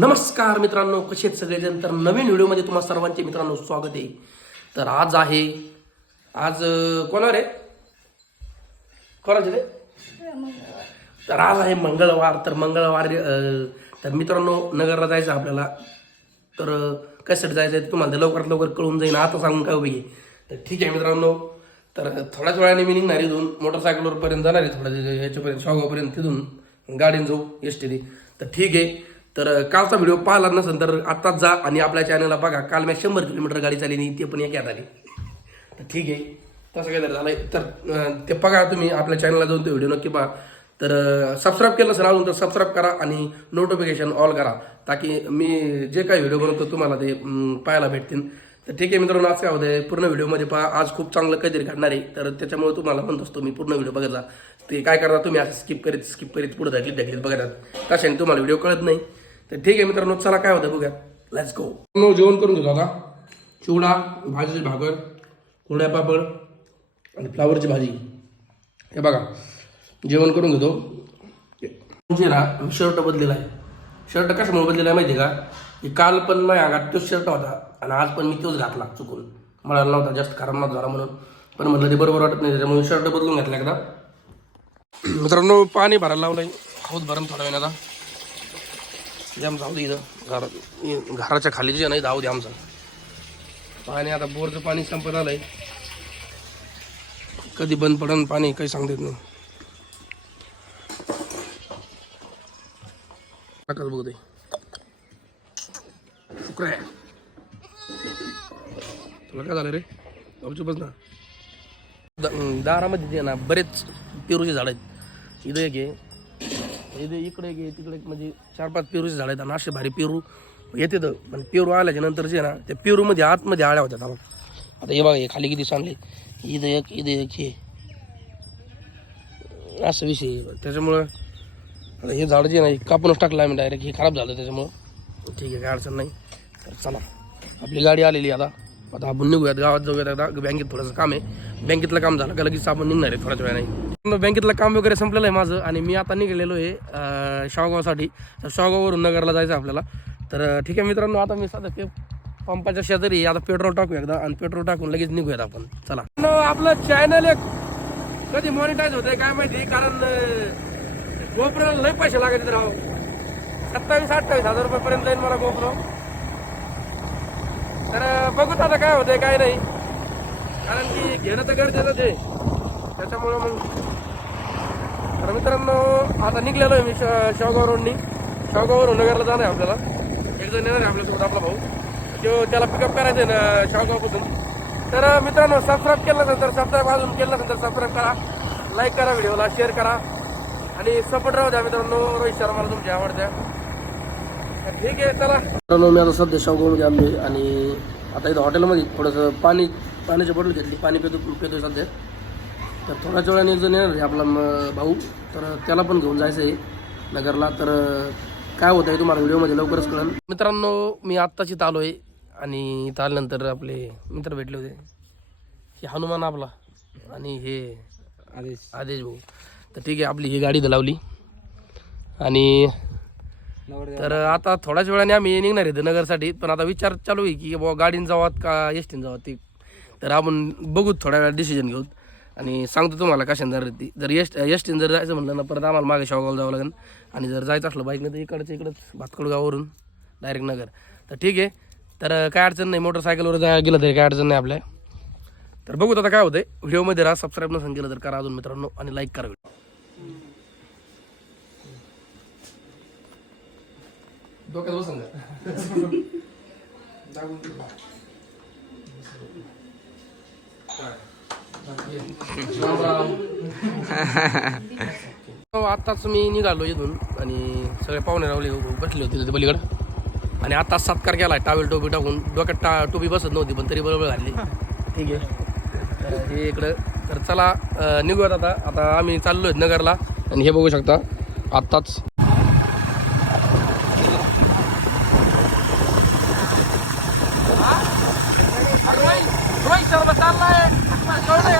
नमस्कार मित्रांनो, कसे आहेत सगळेजण. तर नवीन व्हिडिओमध्ये तुम्हा सर्वांचे मित्रांनो स्वागत आहे. तर आज कोणावर आहे कोणाचे रे तर आज आहे मंगळवार. तर तर मित्रांनो नगरला जायचं आपल्याला. तर कशासाठी जायचं आहे तुम्हाला ते लवकरात लवकर कळून जाईल. आता सांगून काय उपयोगी. तर ठीक आहे मित्रांनो, तर थोड्याच वेळाने मी निघणार इथून मोटरसायकलवरपर्यंत जाणार आहे. थोडा याच्यापर्यंत शागावपर्यंत तिथून गाडीने जाऊ एसटीने. तर ठीक आहे. तर कालचा व्हिडिओ पाहिला नसेल तर आत्ताच जा आणि आपल्या चॅनलला बघा. काल मी 100 किलोमीटर गाडी चालली, ते पण एक आली. तर ठीक आहे, तसं काय झालं तर ते बघा तुम्ही आपल्या चॅनलला जाऊन तो व्हिडिओ नक्की पहा. तर सबस्क्राईब केलं असेल अजून तर सबस्क्राईब करा आणि नोटिफिकेशन ऑल करा, ताकी मी जे काही व्हिडिओ बनवतो तुम्हाला ते पाहायला भेटतील. तर ठीक आहे मित्रांनो, आज काय होतं पूर्ण व्हिडिओमध्ये पहा. आज खूप चांगलं काहीतरी घडणार आहे. तर त्याच्यामुळे तुम्हाला म्हणत असतो मी पूर्ण व्हिडिओ बघायचा. ते काय करता तुम्ही असं स्किप करीत पुढे ढकलीत बघतात, कशाने तुम्हाला व्हिडिओ कळत नाही. तर ठीक आहे मित्रांनो, चला काय होतं बघूया. Let's go. जेवण करून घेतो आता. चिवडा, भाजीची भाकर, कुरड्या पापड आणि फ्लावरची भाजी. हे बघा जेवण करून घेतो. शर्ट बदलेला आहे. शर्ट कशामुळे बदलेला आहे माहिती आहे का? की काल पण माझ्या अंगात तोच शर्ट होता आणि आज पण मी तोच घातला चुकून. मला नव्हता जास्त खराब झाला म्हणून, पण म्हटलं ते बरोबर वाटत नाही, त्याच्यामुळे शर्ट बदलून घातला एकदा. मित्रांनो पाणी भरायला लावलंय. हौद भरण थोडा वेळ आता जाम जाऊ दे. इथं घराच्या खाली जे नाही जाऊ दे आमचं पाणी. आता बोरचं पाणी संपत आलंय. कधी बंद पडन पाणी काही सांगता येत नाही. बघते शुक्र तुला काय झालं रे? चुपच ना. दारामध्ये जे ना बरेच पेरूचे झाड आहेत. इथं एक आहे, इकडे एक, तिकडे एक, म्हणजे 4-5 पेरूचे झाड आहेत. आणि असे भारी पेरू येते. तर पण पेरू आल्याच्या नंतर जे ना त्या पेरूमध्ये आतमध्ये आळ्या होत्या. आता हे बघा, हे खाली किती सांगले. इथं एक हे असं विषय. त्याच्यामुळं आता हे झाड जे नाही कापूनच टाकलं आम्ही डायरेक्ट. हे खराब झालं त्याच्यामुळं. ठीक आहे, काय अडचण नाही. तर चला, आपली गाडी आलेली आता आपण निघूयात, गावात जाऊयात. आता बँकेत थोडंसं काम आहे. बँकेतलं काम झालं का लगेच आपण निघणार आहे थोड्याच वेळाने. बँकेतलं काम वगैरे संपलेलं आहे माझं आणि मी आता निघालेलो आहे शावगावसाठी. तर शावगाववरून नगरला जायचं आपल्याला. तर ठीक आहे मित्रांनो, आता मी साधं पंपाच्या शेजारी आता पेट्रोल टाकू एकदा आणि पेट्रोल टाकून लगेच निघूयात आपण. चला. आपलं चॅनल एक कधी मॉनिटाईज होतंय काय माहिती, कारण गोप्रोला लय पैसे लागायचे राव. 27-28 हजार रुपयापर्यंत जाईल मला गोप्रो. तर बघूत आता काय होतंय काय नाही, कारण की घेणं तर गरजेचंच आहे. त्याच्यामुळं मग तर मित्रांनो आता निघलेलो आहे मी शावगाव रोडनी. शावगाववरून नगरला जाणार आहे आपल्याला. एक जण येणार आहे आपल्यासोबत, आपला भाऊ. त्याला पिकअप करायचं आहे ना शावगावपासून. तर मित्रांनो सबस्क्राईब केलं नसेल तर सबस्क्राईब अजून केलं नसेल तर सबस्क्राईब करा, लाईक करा, व्हिडिओला शेअर करा आणि सपोर्ट राहू द्या मित्रांनो. रोहित शर्माला तुमची आवडत्या. ठीक आहे चला मित्रांनो, मी आता सध्या शावगावमध्ये आले आणि आता इथं हॉटेलमध्ये थोडंसं पाण्याची बॉटल घेतली. पाणी पितोय सध्या. तर थोड्याच वेळाने एक जण येणार आहे आपला भाऊ. तर त्याला पण घेऊन जायचं आहे नगरला. तर काय होतं आहे तुम्हाला व्हिडिओमध्ये लवकरच कळेल. मित्रांनो मी आत्ताच इथं आलो आहे आणि इथं आल्यानंतर आपले मित्र भेटले होते. हे हनुमान आपला आणि हे आदेश भाऊ. तर ठीक आहे, आपली ही गाडी लावली आणि तर आता थोड्याच वेळाने आम्ही निघणार आहे नगरसाठी. पण आता विचार चालू आहे की बाबा गाडीने जावात का एसटीने जावात ते. तर आपण बघू थोड्या वेळा डिसिजन घेऊ आणि सांगतो तुम्हाला कशाने जर ती. जर एसटीने जर जायचं म्हटलं ना परत आम्हाला मागे शावगावला जावं लागेल. आणि जर जायचं असलं बाईकने तर इकडंच भातखोड गावावरून डायरेक्ट नगर. तर ठीक आहे, तर काय अडचण नाही. मोटरसायकलवर जायला गेलं तरी काय अडचण नाही आपल्या. तर बघूत आता काय होतंय. व्हिडिओमध्ये राहा. सबस्क्राईब नसेल केलं तर करा अजून मित्रांनो आणि लाईक करा. डोक्यात बसून आत्ताच मी निघालो इथून आणि सगळे पाहुणे रावले बसले होते तिथे पलीकडं. आणि आत्ताच सत्कार केला टावेल टोपी टाकून. डोक्यात टोपी बसत नव्हती पण तरी बरोबर घातली. ठीक आहे, तर हे इकडं. तर चला निघूयात आता. आता आम्ही चाललो आहेत नगरला आणि हे बघू शकता आत्ताच रोहित शर्मा चाललाय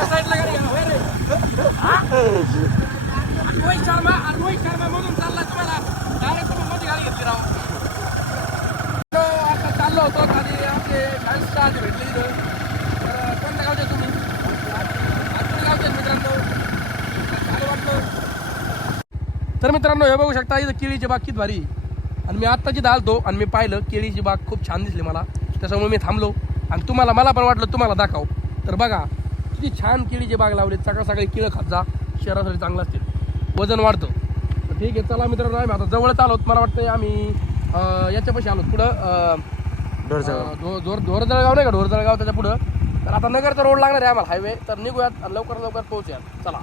साईडला गाडी. रोहित शर्मा मधून चाललाय तुम्हाला डायरेक्ट तुम्ही मध्ये गाडी घेतली राव. आज भेटले इथं. तर कोणत्या गावचे तुम्ही? आजच्या गावचे मित्रांनो. चांगलं वाटलं. तर मित्रांनो हे बघू शकता इथं केळीची बाग किती भारी. आणि मी आत्ता जिथं आलतो आणि मी पाहिलं केळीची बाग खूप छान दिसली मला. त्याच्यामुळे मी थांबलो आणि मला पण वाटलं तुम्हाला दाखव. तर बघा किती छान केळीची बाग लावली. सकाळ सकाळी केळं खात जा, शरीरासाठी चांगलं असते, वजन वाढतं. तर ठीक आहे चला मित्रांनो, आम्ही आता जवळच आलोत. मला वाटतं आम्ही याच्यापाशी आलोत पुढं ढोरजळगाव नाही का, ढोरजळगाव त्याच्या पुढं. तर आता नगरचा रोड लागणार आहे आम्हाला हायवे. तर निघूयात आणि लवकर पोहोचूयात. चला.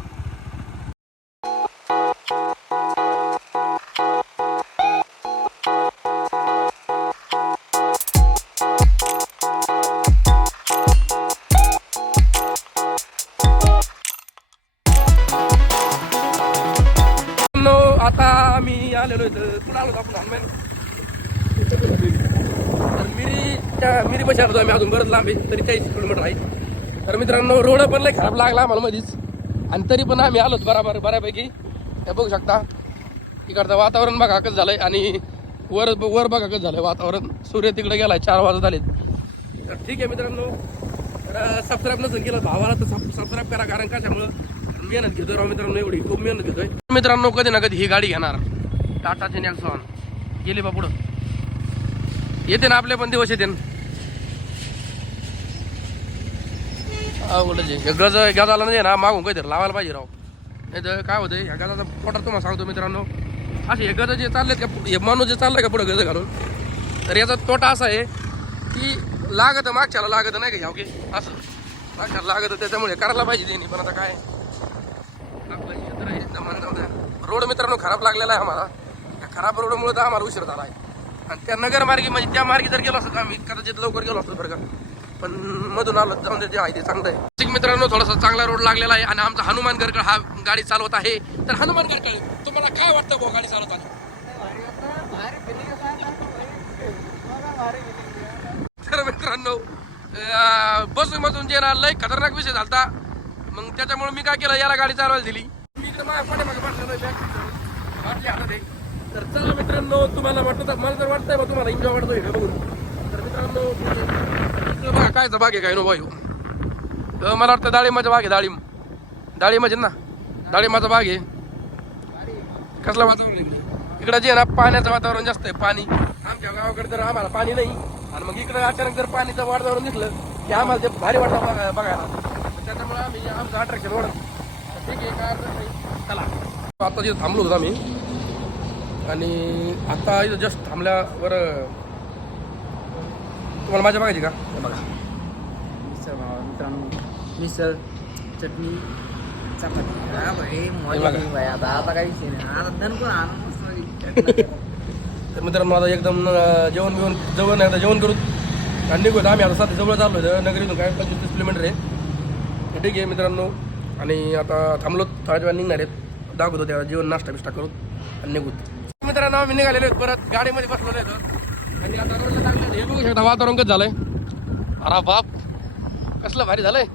आता आम्ही आलेलो इथं पुढे आलो आपण हनुमान. तर मिरी पैसे आलो आम्ही, अजून बरंच लांब आहे, तरी 40 किलोमीटर आहे. तर मित्रांनो रोड पण लय खराब लागला आम्हाला मधीच, आणि तरी पण आम्ही आलोच बऱ्यापैकी. हे बघू शकता इकडचं वातावरण बघा कसं झालंय, आणि वर बघा कसं झालंय वातावरण. सूर्य तिकडे गेलाय, 4 वाजत आलेत. तर ठीक आहे मित्रांनो, तर सबस्क्राईब नसेल केलं भावाला तर सबस्क्राईब करा, कारण कशामुळं मेहनत घेतोय राव मित्रांनो, एवढी खूप मेहनत घेतोय मित्रांनो. कधी ना कधी ही गाडी घेणार, टाटाची नेक्सॉन. गेली बा पुढं, येते ना आपले पण दिवस येते ना. गजाला नाही ना, मागून काहीतरी लावायला पाहिजे राव. नाही तर काय होतंय ह्या गजाचा पोटात तुम्हाला सांगतो मित्रांनो. असे हे गज जे चाललेत का, हे माणूस जे चाललंय का पुढं गज घालून, तर याचा तोटा असा आहे की लागत मागच्याला लागत नाही का ह्याव की असं मागच्याला लागत, त्याच्यामुळे करायला पाहिजे त्यांनी. पण आता काय रोड मित्रांनो खराब लागलेला आहे आम्हाला. या खराब रोडमुळे तर आम्हाला उशीर झाला आहे. आणि त्या नगर मार्गी म्हणजे त्या मार्गी जर गेलो असतो तर आम्ही कदाचित लवकर गेलो असतो बरं का. पण मधून आलो जाऊन ते आहे ते चांगलं आहे. मित्रांनो थोडासा चांगला रोड लागलेला आहे आणि आमचा हनुमान गडकळ हा गाडी चालवत आहे. तर हनुमान गडकळ तुम्हाला काय वाटतं भाऊ गाडी चालवताना? तर मित्रांनो बसून जे ना लय खतरनाक विषय झालता. मग त्याच्यामुळे मी काय केलं, याला गाडी चालवायला दिली. मी तर माझ्या पाठीमागे बसलेलो बाटली हातात आहे. तर चला मित्रांनो, तुम्हाला वाटतं, मला जर वाटतंय बा तुम्हाला एन्जॉय वाटतोय हे बघून. तर मित्रांनो बघा कायचा बाग आहे काय नो भाऊ. मला वाटतं डाळिंबाचा बाग आहे. डाळिंबाचे ना, डाळिंबाचा बाग आहे. कसलं वातावरण इकडं जे ना पाण्याचं वातावरण जास्त आहे. पाणी आमच्या गावाकडे तर आम्हाला पाणी नाही, आणि मग इकडं अचानक जर पाणीचं वातावरण दिसलं की आम्हाला ते भारी वाटतं बघायला. त्याच्यामुळे आम्ही आमचं अट्रॅक्शन वाढत. ठीक आहे काय अडचण नाही. चला आता तिथं थांबलो होतो आम्ही, आणि आता इथं जस्ट थांबल्यावर तुम्हाला माझ्या बघायची का बघा. मित्रांनो मिसळ चटणी चपाती आता काही तर मित्रांनो आता एकदम जेवण करू आणि निघू. आम्ही आता सध्या जवळ चाललो होतो नगरीतून, काय 25-30 किलोमीटर आहे. ठीक आहे मित्रांनो, आणि आता थांबलो थोड्या वेळा निघणार आहेत. दाखवतो त्या जेवण नाश्ता बिष्टा करू आणि निघू. मित्रांनो आम्ही निघालेलो परत गाडीमध्ये बसलो आहे आणि आता रोडला लागले. हे बघू शकता वातावरण कसं झालंय. अरे बाप कसलं भारी झालंय,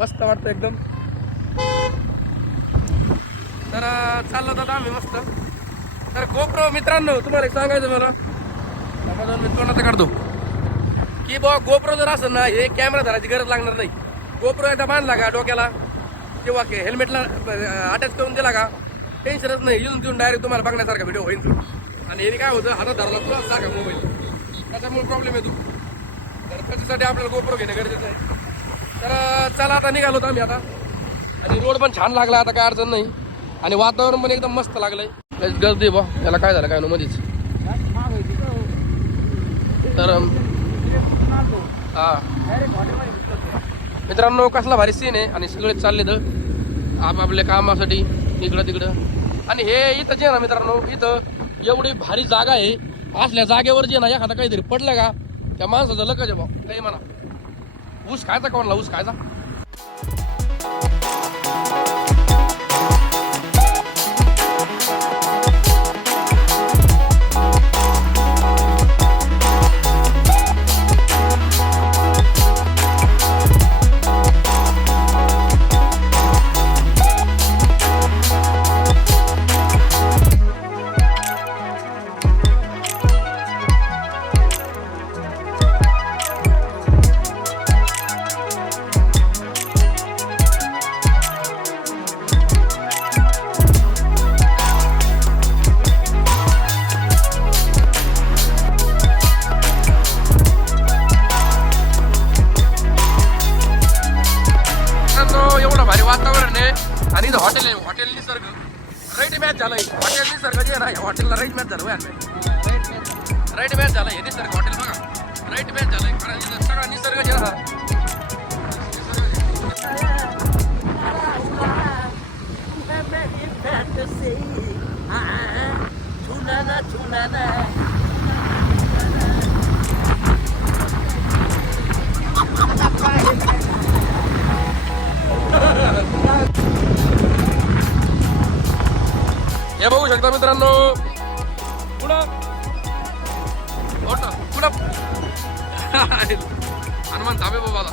मस्त वाटतं एकदम. तर चाललो होतो आम्ही मस्त. तर गोप्रो मित्रांनो तुम्हाला एक सांगायचं मला, मी तोंडाचं काढतो की बा गोप्रो जर असेल ना, हे कॅमेरा धरायची गरज लागणार नाही. गोप्रो एकदा बांधला का डोक्याला किंवा हेल्मेटला अटॅच करून दिला का टेन्शनच नाही. येऊन डायरेक्ट तुम्हाला बघण्यासारखा व्हिडिओ होईल. आणि हे काय होतं, हातात धरला तुला सारखा मोबाईल, त्याच्यामुळे प्रॉब्लेम येतो. तर त्याच्यासाठी आपल्याला गोप्रो घेणं गरजेचं आहे. तर चला आता निघालो होतो आम्ही आता, आणि रोड पण छान लागला आता, काय अडचण नाही. आणि वातावरण पण एकदम मस्त लागलंय. गर्दी बा याला काय झालं काय ना मध्येच. तर हा मित्रांनो कसला भारी सीन आहे, आणि सगळे चालले तर आपापल्या कामासाठी इकडं तिकडं. आणि हे इथं जे ना मित्रांनो, इथं एवढी भारी जागा आहे. असल्या जागेवर जे ना एखादा काहीतरी पडलं का त्या माणसाचं लकच आहे बा. काही म्हणा ऊस खायचा कोणला ऊस खायचा. झालंय हॉटेल निसर्ग जे आहे ना हॉटेलला राईट मॅच झालं राईट मॅच झालं हे निसर्ग हॉटेल बघा राईट मॅच झालंय कारण इथं सगळा निसर्ग जे आहे हे बघू शकता मित्रांनो पुढं हनुमान थांबे बाबाला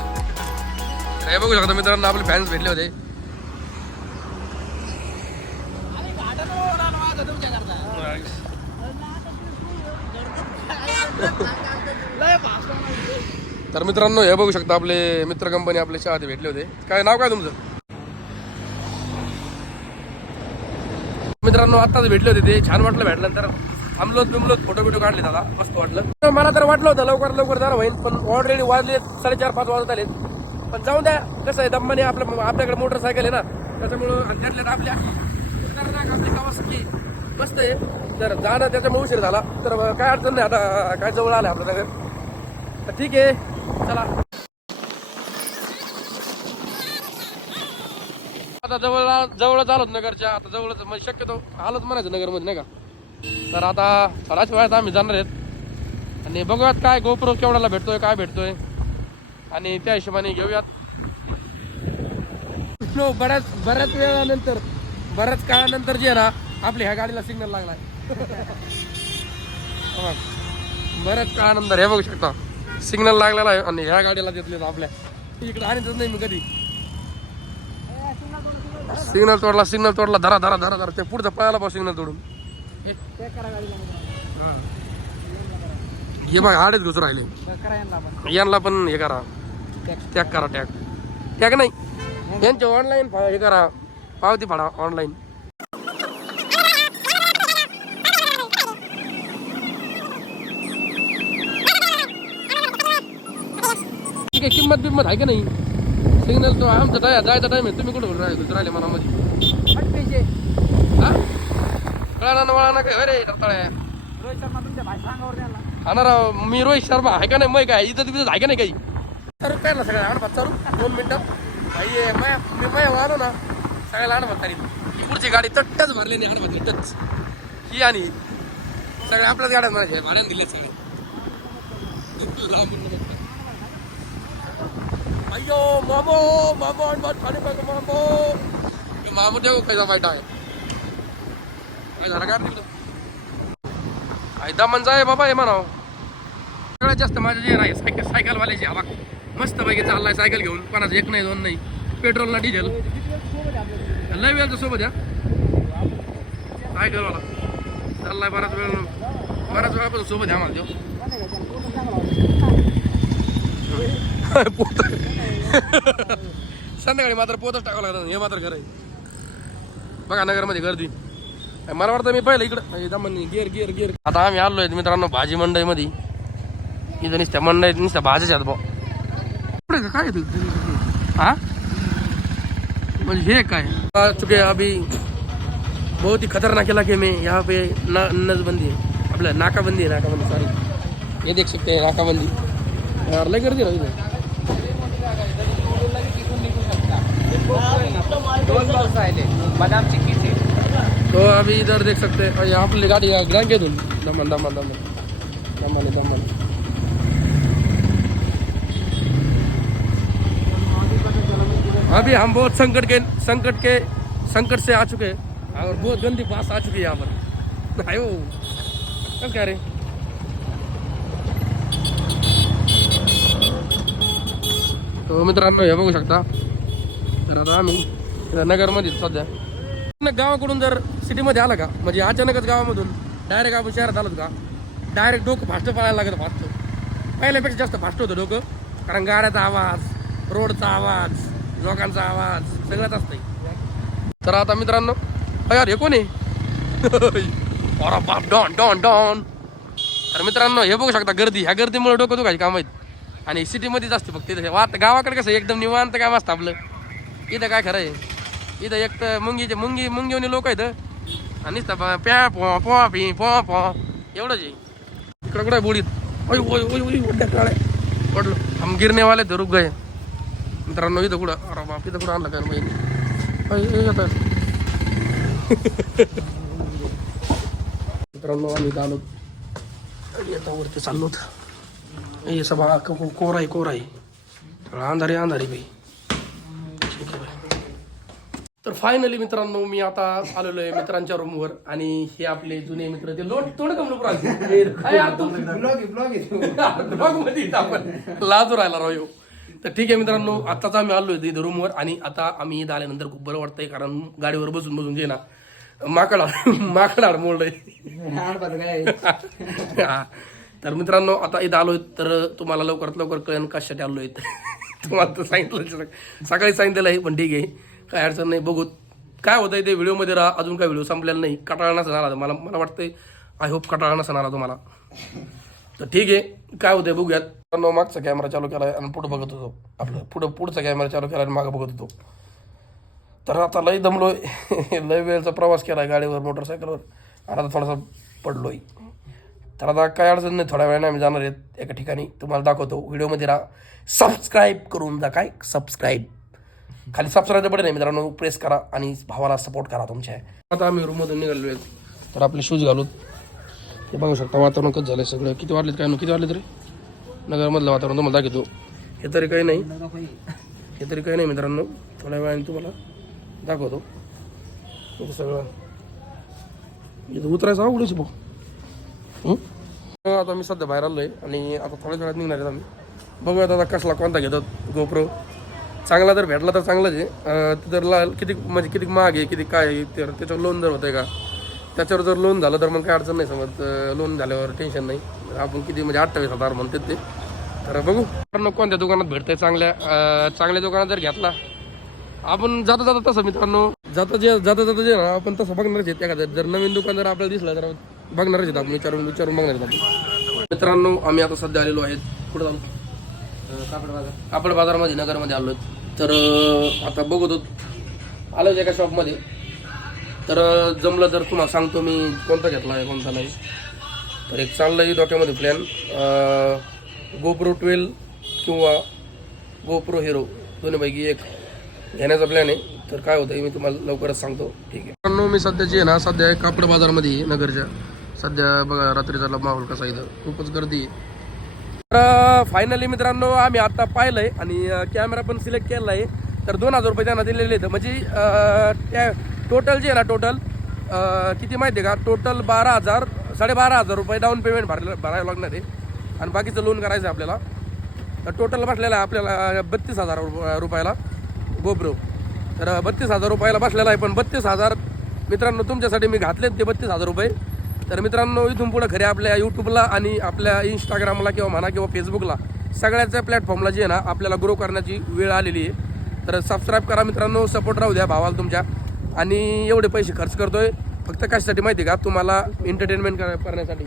हे बघू शकता मित्रांनो आपले फॅन्स भेटले होते तर मित्रांनो हे बघू शकता आपले मित्र कंपनी आपले शहाते भेटले होते काय नाव काय तुमचं मित्रांनो आत्ताच भेटले होते ते छान वाटलं भेटल्यानंतर थांबलोत बिमलोत फोटो बिटो काढले दादा मस्त वाटलं मला तर वाटलं होतं लवकर जरा होईल पण ऑलरेडी वाजले 4:30-5 वाजत आले पण जाऊन द्या कसं आहे दम्माने आपल्याकडे मोटरसायकल आहे ना त्याच्यामुळं त्यातल्यात आपल्या आपली कावासाकी मस्त आहे तर जाणं त्याच्यामुळे उशीर झाला तर काय अडचण नाही आता काय जवळ आलं आपलं नगर तर ठीक आहे चला आता जवळच आलोत नगरच्या आता जवळच म्हणजे शक्यतो आलोच म्हणायचं नगरमध्ये नाही का तर आता थोड्याच वेळात आम्ही जाणार आहेत आणि बघूयात काय गोप्रो केवढ्याला भेटतोय काय भेटतोय आणि त्या हिशोबाने घेऊयात बऱ्याच वेळानंतर बऱ्याच काळानंतर जे आहे ना आपल्या ह्या गाडीला सिग्नल लागलाय बऱ्याच काळानंतर हे बघू शकता सिग्नल लागलेला आहे आणि ह्या गाडीला देतले आपल्या इकडे आणतच नाही मी कधी सिग्नल तोडला धरा ते पुढचं पळायला पाहू सिग्नल तोडून हे बघा आडेच घुसून राहिले यांना पण हे करा टॅग नाही यांचे ऑनलाईन हे करा पावती फाडा ऑनलाईन ठीक आहे किंमत आहे का नाही सिग्नल तो आमचा जायचा टाइम आहे तुम्ही कुठं राहिले मनामध्ये हा कळा वळा काय अरे तळ्या हा ना राव मी रोहित शर्मा आहे का नाही मग काय इथं तिथं आहे का नाही काही चालू काय ना सगळ्या आण भात चालू 2 मिनिटं मी मय आलो ना सगळ्याला आण भात ही पुढची गाडी तट्टच भरली नाही आण भात टच ही आणि सगळ्या आपल्याच गाड्यात म्हणायचे भाड्याने दिल्या सगळे अय्यो मामो मामू देऊ खायचा माहिती आहे काय झालं का तिकडं दमन जाय बाबा हे म्हणाव सगळ्यात जास्त माझे जे नाही सायकलवाल्याची हवा मस्त पैकी चाललाय सायकल घेऊन कोणाचं 1 नाही 2 नाही पेट्रोलला डिझेल लय वेळचं सोबत या सायकलवाला चाललाय बराच वेळापासून सोबत आहे आम्हाला पोत संध्याकाळी मात्र पोतच टाकावं लागतं हे मात्र खरं आहे बघा नगरमध्ये गर्दी मला वाटतं मी पहिलं इकडं गिअर आता आम्ही आलोय मित्रांनो भाजी मंडईमध्ये इथं नुसत्या मंडईत नुसत्या भाज्याच आहेत भाऊ पुढे का काय हा म्हणजे हे काय चुके अभी बहुत ही खतरनाक इलाके में यहाँ पे नजबंदी है आपल्या नाकाबंदी सॉरी ये देख सकते हैं नाकाबंदी यार लय गर्दी राहू बादाम चिक्की से तो अभी इधर देख सकते हैं यहाँ पर गाड़ी ग्रांगे धुल दमन अभी हम बहुत संकट से आ चुके हैं और बहुत गंदी बात आ चुकी है यहाँ पर आयो क्या कह रहे तो मित्रांनो हे बघू शकता तर आता आम्ही नगरमध्ये सध्या गावाकडून जर सिटीमध्ये आला का म्हणजे अचानकच गावामधून डायरेक्ट आपण शहरात आलोत का डायरेक्ट डोकं फास्ट पळायला लागतं फास्ट पहिल्यापेक्षा जास्त फास्ट होतं डोकं कारण गाड्याचा आवाज रोडचा आवाज लोकांचा आवाज सगळंच असतंय तर आता मित्रांनो यार हे कोण आहे अरे बाप डॉन तर मित्रांनो हे बघू शकता गर्दी ह्या गर्दीमुळे डोकं दुखायची काम आहेत आणि सिटीमध्येच असते फक्त इथं गावाकडे कसं एकदम निवांत काम असतं आपलं इथं काय खरं आहे इथं एक तर मुंगीवणी लोक आहेत आणि प्या पॉ पॉ पी पॉ पॉ एवढंच आहे. इकडं कुठं बुडीत ओय ओय ओय ओय उड्या काळ्या पडलो. हम गिरनेवाले तर रुक गए मित्रांनो. इथं कुठं अरे बाप इथं कुठं आणलं काय माहिती. मित्रांनो आम्ही इथं आलो आणि आता वरती चाललो हे सभा कोरा आहे कोरा आहे अंधारी अंधारी बाई. ठीक आहे बाई. तर फायनली मित्रांनो मी आता आलेलो आहे मित्रांच्या रूमवर आणि हे आपले जुने मित्र ते लोट थोडं कमलं ब्लॉग मध्ये आपण लाजू राहिला राव. तर ठीक आहे मित्रांनो आताच आम्ही आलो आहे इथे रूमवर आणि आता आम्ही इथं आल्यानंतर खूप बरं वाटतंय कारण गाडीवर बसून बसून जे ना माकडाड मोडलंय. तर मित्रांनो आता इथं आलोय तर तुम्हाला लवकरात लवकर कळेल कशासाठी आलोय. तुम्हाला तर सांगितलं सकाळी सांगितलेलं आहे पण ठीक आहे काय अडचण नाही. बघू काय होतंय ते व्हिडिओमध्ये राहा. अजून काय व्हिडिओ संपलेला नाही. कटाळा नसणार आला मला वाटतंय. आय होप कटाळा नसणार आला तुम्हाला. तर ठीक आहे काय होतंय बघूयात. मागचा कॅमेरा चालू केला आणि पुढं बघत होतो आपलं पुढचा कॅमेरा चालू केला आणि मागं बघत होतो. तर आता लय दमलोय. लय वेळचा प्रवास केला गाडीवर मोटरसायकलवर आणि आता थोडासा पडलोय. तर आता काय अडचण नाही. थोड्या वेळाने आम्ही जाणार आहेत एका ठिकाणी तुम्हाला दाखवतो. व्हिडिओमध्ये राहा. सबस्क्राईब करून जा. काय सबस्क्राईब खाली सबस्क्राईबचं बटन आहे मित्रांनो प्रेस करा आणि भावाला सपोर्ट करा तुमच्या. आता आम्ही रूममधून निघालो आहेत तर आपले शूज घालून हे बघू शकता. वातावरण कसं झालं सगळं. किती वाढलेत काय किती वाढले तरी नगरमधलं वातावरण तुम्हाला दाखवतो. हे तरी काही नाही मित्रांनो. थोड्या वेळाने तुम्हाला दाखवतो सगळं. इथं उतरायचं अवघडच भाऊ. आता मी सध्या बाहेर आलो आहे आणि आता थोड्याच वेळात निघणार आहेत आम्ही. बघूयात आता कसला कोणता घेतात गोप्रो. चांगला जर भेटला तर चांगलाच आहे. तर किती म्हणजे किती महाग आहे किती काय आहे तर त्याच्यावर लोन जर होतं का त्याच्यावर जर लोन झालं तर मग काय अडचण नाही. समज लोन झाल्यावर टेन्शन नाही. आपण किती म्हणजे 28,000 म्हणतात ते. तर बघू कोणत्या दुकानात भेटतंय चांगल्या दुकानात जर घेतला आपण जाता तसं मित्रांनो जाता जे ना आपण तसं बघणारच आहेत. एखादं जर नवीन दुकान जर आपल्याला दिसलं तर बघणारच आहेत आपण. विचारून बघणार आहेत आपण. मित्रांनो आम्ही आता सध्या आलेलो आहेत कुठं जाऊ कापड बाजारमध्ये नगरमध्ये आलो. तर आता बघतो आलो एका शॉपमध्ये. तर जमलं तर तुम्हाला सांगतो मी कोणता घेतला आहे कोणता नाही. तर एक चाललं आहे डोक्यामध्ये प्लॅन गोप्रो 12 किंवा गोप्रो हिरो दोन्हीपैकी एक घेण्याचा प्लॅन आहे. तर काय होतं मी तुम्हाला लवकरच सांगतो. ठीक आहे मी सध्याची आहे ना सध्या कापड बाजारमध्ये नगरच्या सध्या बघा रात्रीचा माहोल कसा इथं खूपच गर्दी आहे. तर फायनली मित्रांनो आम्ही आता पाहिलं आहे आणि कॅमेरा पण सिलेक्ट केला आहे. तर 2,000 रुपये त्यांना दिलेले आहेत. म्हणजे त्या टोटल जे आहे ना टोटल किती माहिती आहे का टोटल 12,000 रुपये डाऊन पेमेंट भरायला लागणार आहे आणि बाकीचं लोन करायचं आहे आपल्याला. तर टोटल बसलेला आहे आपल्याला 32,000 रुपयाला गोप्रो. तर 32,000 रुपयाला बसलेला आहे. पण 32,000 मित्रांनो तुमच्यासाठी मी घातलेत ते 32,000 रुपये. तर मित्रांनो इथून पुढे खरे आपल्या यूट्यूबला आणि आपल्या इंस्टाग्रामला किंवा म्हणा किंवा फेसबुकला सगळ्याच्या प्लॅटफॉर्मला जे आहे ना आपल्याला ग्रो करण्याची वेळ आलेली आहे. तर सबस्क्राईब करा मित्रांनो. सपोर्ट राहू द्या भावाला तुमच्या. आणि एवढे पैसे खर्च करतोय फक्त कशासाठी माहिती आहे का तुम्हाला एंटरटेनमेंट करण्यासाठी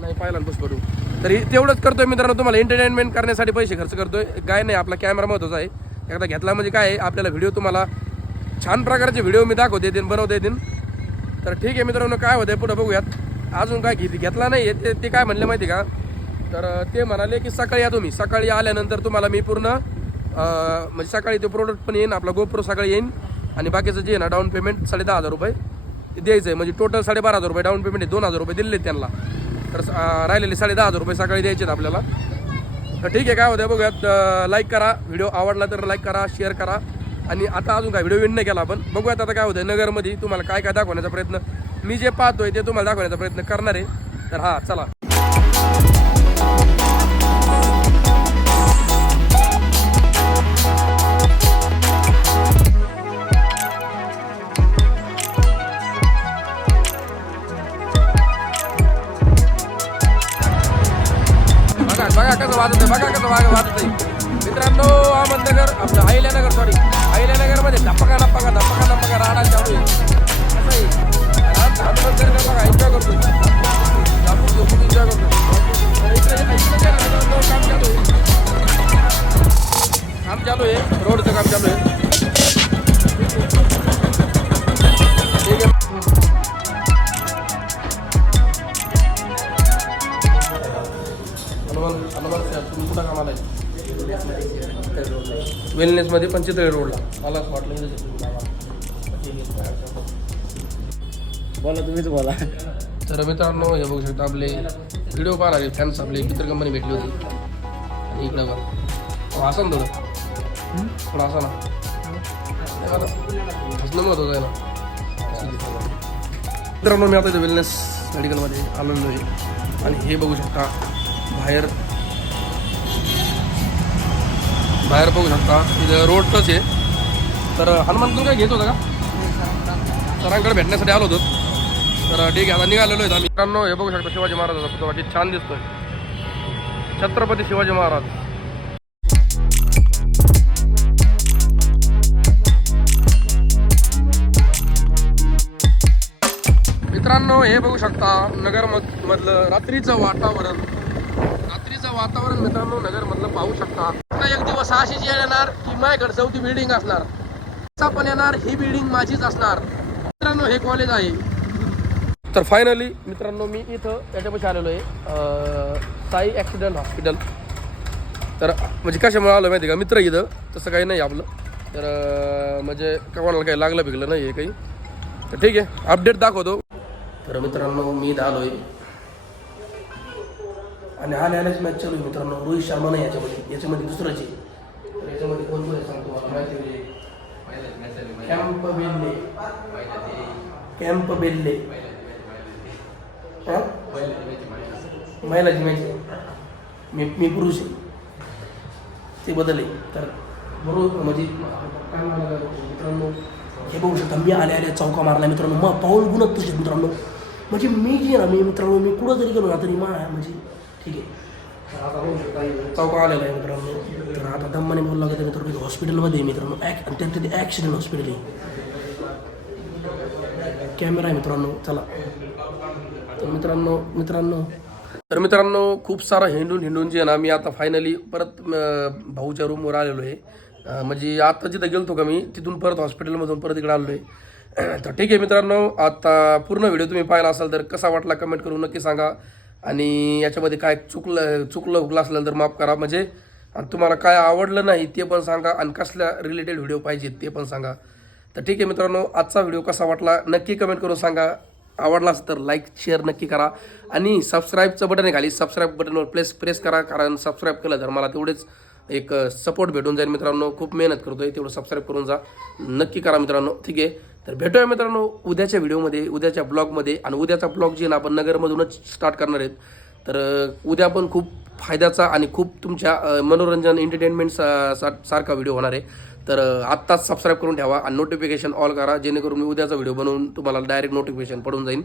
नाही पाहिला ना पुष्परू. तरी तेवढंच करतोय मित्रांनो तुम्हाला एंटरटेनमेंट करण्यासाठी पैसे खर्च करतोय. काय नाही आपला कॅमेरा महत्त्वाचा आहे. एकदा घेतला म्हणजे काय आहे आपल्याला व्हिडिओ तुम्हाला छान प्रकारचे व्हिडिओ मी दाखवता येतील बनवता येतील. तर ठीक आहे मित्रांनो काय होतं पुढे बघूयात. अजून काय घेतला नाही ते काय म्हणले माहिती का. तर ते म्हणाले की सकाळी या तुम्ही. सकाळी आल्यानंतर तुम्हाला मी पूर्ण म्हणजे सकाळी ते प्रोडक्ट पण येईन आपला गोप्रो सकाळी येईन आणि बाकीचं जे आहे ना डाऊन पेमेंट 10,500 रुपये द्यायचं आहे. म्हणजे टोटल 12,500 रुपये डाऊन पेमेंट आहे. 2,000 रुपये दिले त्यांना. तर राहिलेले 10,500 रुपये सकाळी द्यायचे आहेत आपल्याला. तर ठीक आहे काय होतं बघूयात. लाईक करा व्हिडिओ आवडला तर लाईक करा शेअर करा. आणि आता अजून काय व्हिडिओ विन नाही केला आपण. बघूयात आता काय होतं नगरमध्ये तुम्हाला काय काय दाखवण्याचा प्रयत्न मी जे पाहतोय ते तुम्हाला दाखवण्याचा प्रयत्न करणार आहे. तर हा चला बघा कसं वाजत आहे मित्रांनो. अहमदनगर आपलं अहिल्यानगर सॉरी अहिल्यानगरमध्ये धप्पका राडा चालू आहे. कसं आहे बघा एन्जॉय करतो एन्जॉय करतो. काम चालू आहे रोडचं काम चालू आहे. ठीक आहे हनुमान साहेब तुम्ही कुठं कामाला आहे? वेलनेसमध्ये पंचेतळे रोडला. मला असं वाटलं इथेच आहे तुम्ही कामाला. बोला तुम्हीच बोला. तर मित्रांनो हे बघू शकता आपले व्हिडिओ पाहणारे फॅन्स आपले मित्र कंपनी भेटली होती. आणि इकडं बघा असं ना थोडं असं ना हसणं मत होतं ना. मित्रांनो मी आता इथे वेलनेस मेडिकलमध्ये आलेलो आहे आणि हे बघू शकता बाहेर बघू शकता इथं रोड टच आहे. तर हनुमान काय घेत होता का? सरांकडे भेटण्यासाठी आलो होतो. तर ठीक आहे आता निघालेलो आहे आम्ही. मित्रांनो हे बघू शकता शिवाजी महाराजांचा पुतळा किती छान दिसतोय. छत्रपती शिवाजी महाराज. मित्रांनो हे बघू शकता नगर मधलं रात्रीचं वातावरण मित्रांनो नगर मधलं पाहू शकता. एक दिवस अशीच येणार की माझ्याकडे चौथी बिल्डिंग असणार पण येणार ही बिल्डिंग माझीच असणार. मित्रांनो हे कॉलेज आहे. तर फायनली मित्रांनो मी इथं याच्यापाशी आलेलो आहे साई ॲक्सिडेंट हॉस्पिटल. तर म्हणजे कशामुळे आलो माहिती का मित्र इथं तसं काही नाही आपलं. तर म्हणजे कोणाला काही लागलं बिगलं नाही आहे काही. तर ठीक आहे अपडेट दाखवतो. तर मित्रांनो मी इथं आलो आहे आणि आल्याच मॅच चालू आहे मित्रांनो. रोहित शर्मा नाही याच्यामध्ये दुसरंच आहे. तर याच्यामध्ये कोण कोण सांगतो मला माहिती आहे. कॅम्प बेल्ले महिलाची मॅच आहे. मी पुरुष आहे ते बदलले. तर बरोबर म्हणजे काय म्हणाला मित्रांनो हे बघू शकता मी आल्या चौका मारला मित्रांनो. मग पाऊल गुणत तुझे मित्रांनो. म्हणजे मी जे ना मी मित्रांनो मी कुठं जरी गेलो ना तरी म्हणजे ठीक आहे. आता बघू शकता चौका आलेला आहे मित्रांनो. तर आता दम्माने बोलला का मित्रांनो हॉस्पिटलमध्ये आहे मित्रांनो. आणि त्यांचं ते ॲक्सिडेंट हॉस्पिटल आहे. कॅमेरा आहे मित्रांनो. चला तर मित्रांनो खूप सारा हिंडून जे ना मी आता फायनली परत भाऊच्या रूमवर आलेलो आहे. म्हणजे आता जिथं गेलतो का मी तिथून परत हॉस्पिटलमधून परत इकडे आलो आहे. तर ठीक आहे मित्रांनो आता पूर्ण व्हिडिओ तुम्ही पाहिला असाल तर कसा वाटला कमेंट करून नक्की सांगा. आणि याच्यामध्ये काय चुकलं असलं तर माफ करा. म्हणजे तुम्हाला काय आवडलं नाही ते पण सांगा आणि कसल्या रिलेटेड व्हिडिओ पाहिजेत ते पण सांगा. तर ठीक आहे मित्रांनो आजचा व्हिडिओ कसा वाटला नक्की कमेंट करून सांगा. आवडला असेल तर लाईक शेअर नक्की करा आणि सबस्क्राईबचं बटन आहे खाली सबस्क्राईब बटनवर प्रेस करा. कारण सबस्क्राईब केलं तर मला तेवढेच एक सपोर्ट भेटून जाईल मित्रांनो. खूप मेहनत करतोय तेवढं सबस्क्राईब करून जा नक्की करा मित्रांनो. ठीक आहे तर भेटूया मित्रांनो उद्याच्या व्हिडिओमध्ये उद्याच्या ब्लॉगमध्ये. आणि उद्याचा ब्लॉग जे ना आपण नगरमधूनच स्टार्ट करणार आहेत. तर उद्या पण खूप फायद्याचा आणि खूप तुमच्या मनोरंजन एंटरटेनमेंट सारखा व्हिडिओ होणार आहे. तर आत्ताच सबस्क्राईब करून ठेवा आणि नोटिफिकेशन ऑल करा जेणेकरून मी उद्याचा व्हिडिओ बनवून तुम्हाला डायरेक्ट नोटिफिकेशन पडून जाईल.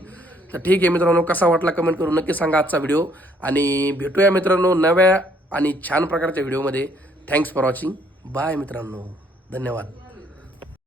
तर ठीक आहे मित्रांनो कसा वाटला कमेंट करून नक्की सांगा आजचा व्हिडिओ. आणि भेटूया मित्रांनो नव्या आणि छान प्रकारच्या व्हिडिओमध्ये. Thanks for watching. बाय मित्रांनो. धन्यवाद.